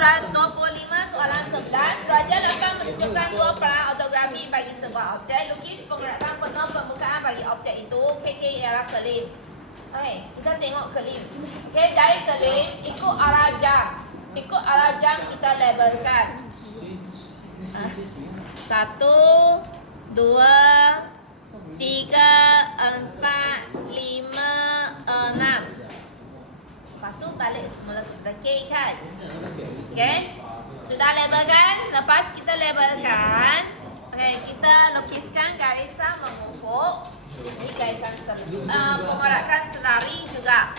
25 soalan 11. Rajan akan menunjukkan dua peran ortografi bagi sebuah objek. Lukis penggerakan penuh pembukaan bagi objek itu. KK ialah kelip. Okey, kita tengok kelip. Okey, dari kelip ikut arah jam. Ikut arah jam kita labelkan. 1, 2, 3, 4, 5, 6. Lepas tu balik semula kita kan. Okey. Sudah labelkan. Lepas kita labelkan, okey, kita lukiskan garisan mengufuk. Ini garisan pemerakan selari juga.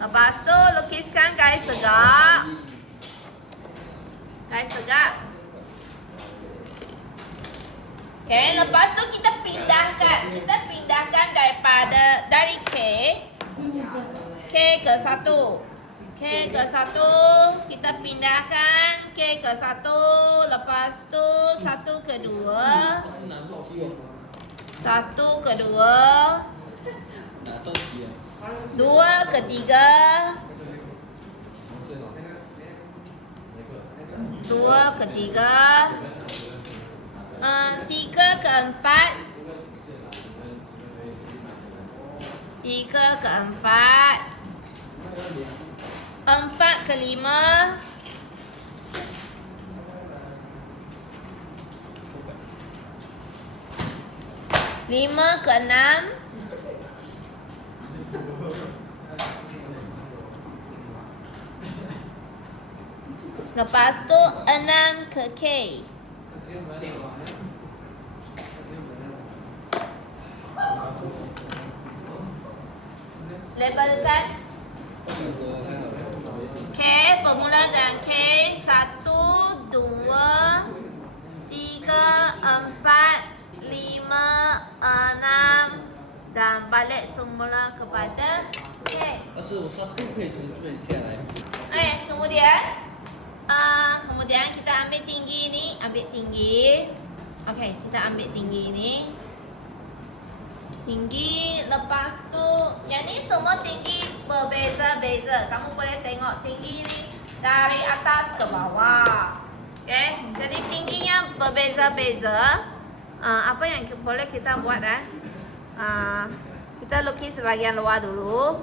Lepas tu lukiskan garis tegak. Garis tegak. Okey, lepas tu kita pindahkan. Kita pindahkan dari K ke 1. K ke 1, kita pindahkan K ke 1, lepas tu 1 ke 2. 1 ke 2. 2 ke 3. 2 ke 3. 3 ke 4. 3 ke 4. 4 ke 5. 5 ke 6. 'Lepas tu 6 ke K. Labelkan K bermula dengan K 1, 2, 3, 4, 5, 6 dan balik semula kepada K. 老师，我刷都可以从这边下来。Kemudian kita ambil tinggi ni, ambil tinggi. Okey, kita ambil tinggi ni. Tinggi, lepas tu yang ni semua tinggi berbeza-beza. Kamu boleh tengok tinggi ni dari atas ke bawah. Okey, jadi tingginya berbeza-beza. Apa yang boleh kita buat kita lukis bahagian luar dulu.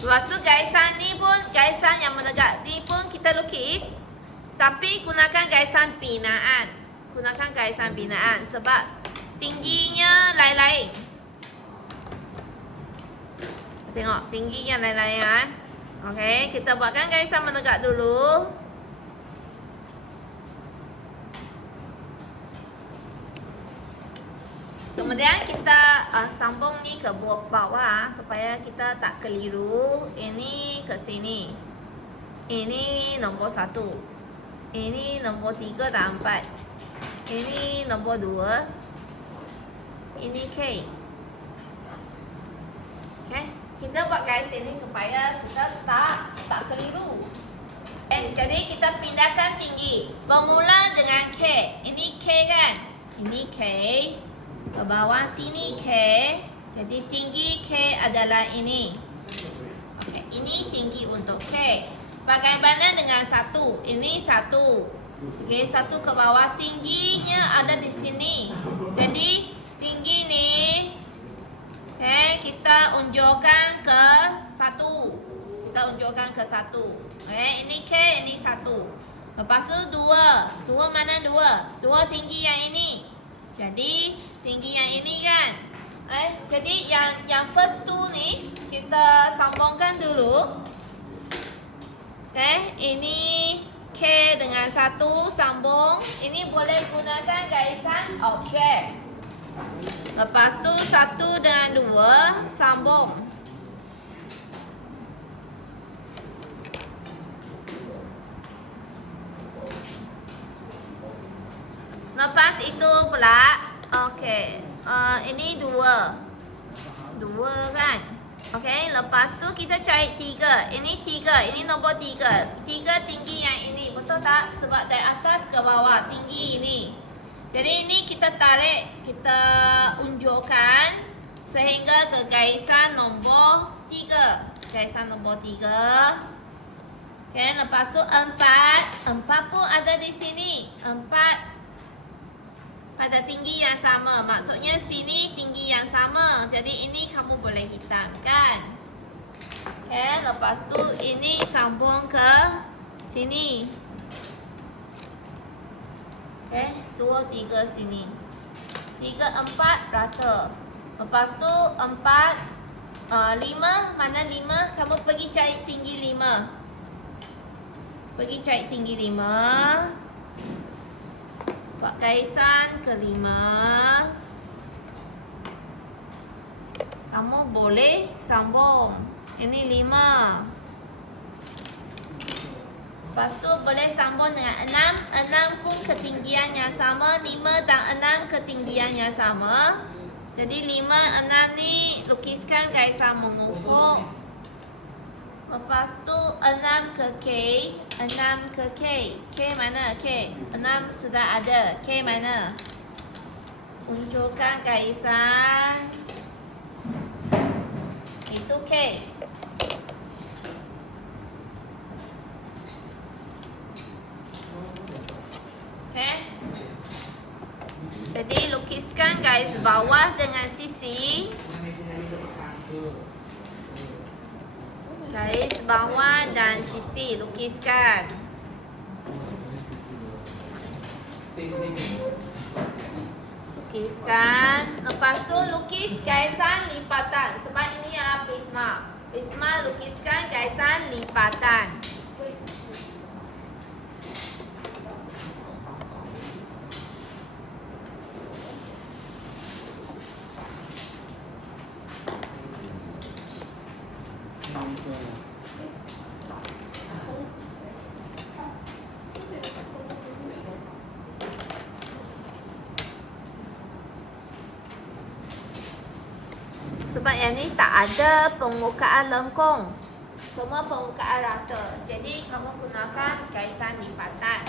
Lepas tu garisan ni pun, garisan yang menegak ni pun kita lukis. Tapi gunakan garisan binaan. Gunakan garisan binaan sebab tingginya lain-lain. Tengok, tingginya lain-lain kan. Okey, kita buatkan garisan menegak dulu. Kemudian kita sambung ni ke bawah supaya kita tak keliru. Ini ke sini. Ini nombor 1. Ini nombor 3 dan 4. Ini nombor 2. Ini K. Okay, kita buat garis ini supaya kita tak keliru. Jadi kita pindahkan tinggi. Bermula dengan K. Ini K kan? Ini K. Ke bawah sini K. Jadi tinggi K adalah ini. Okay, ini tinggi untuk K. Bagaimana dengan 1? Ini 1. Okey, 1 ke bawah, tingginya ada di sini. Jadi tinggi ni, okay, kita unjukkan ke 1. Kita unjukkan ke 1. Okay, ini K, ini 1. Lepas tu 2. 2 mana 2? 2 tinggi yang ini. Jadi tinggi yang ini kan. Jadi yang first 2 ni kita sambungkan dulu. Okay, ini K dengan 1 sambung. Ini boleh gunakan garisan objek. Lepas tu 1 dengan 2 sambung. Lepas itu pula, okey, ini 2 kan. Okey, lepas tu kita cari 3. Ini 3, ini nombor 3. 3 tinggi yang ini, betul tak? Sebab dari atas ke bawah tinggi ini. Jadi ini kita tarik, kita unjukkan sehingga ke garisan nombor 3. Garisan nombor 3. Okay, lepas tu 4 pun ada di sini. 4 pada tinggi yang sama. Maksudnya sini tinggi yang sama. Jadi ini kamu boleh hitamkan. Okay, lepas tu ini sambung ke sini. Okay, 2, 3 sini. 3, 4 rata. Lepas tu 4, 5, mana 5? Kamu pergi cari tinggi 5. Pergi cari tinggi 5. Buat garisan ke 5. Kamu boleh sambung. Ini 5. Lepas tu boleh sambung dengan 6. 6 pun ketinggian yang sama. 5 dan 6 ketinggian yang sama. Jadi 5, 6 ni lukiskan garisan mengufuk. Lepas tu 6 ke K. 6 ke K. K mana K? 6 sudah ada. K mana? Unjukkan garisan. Itu K. Okay. Jadi lukiskan garis bawah dengan sisi. Garis bawah dan sisi lukiskan. Lukiskan. Lepas tu lukis garisan lipatan. Sebab ini adalah prisma. Prisma lukiskan garisan lipatan. Sebab yang ni tak ada permukaan lengkung. Semua permukaan rata. Jadi kamu gunakan garisan lipatan.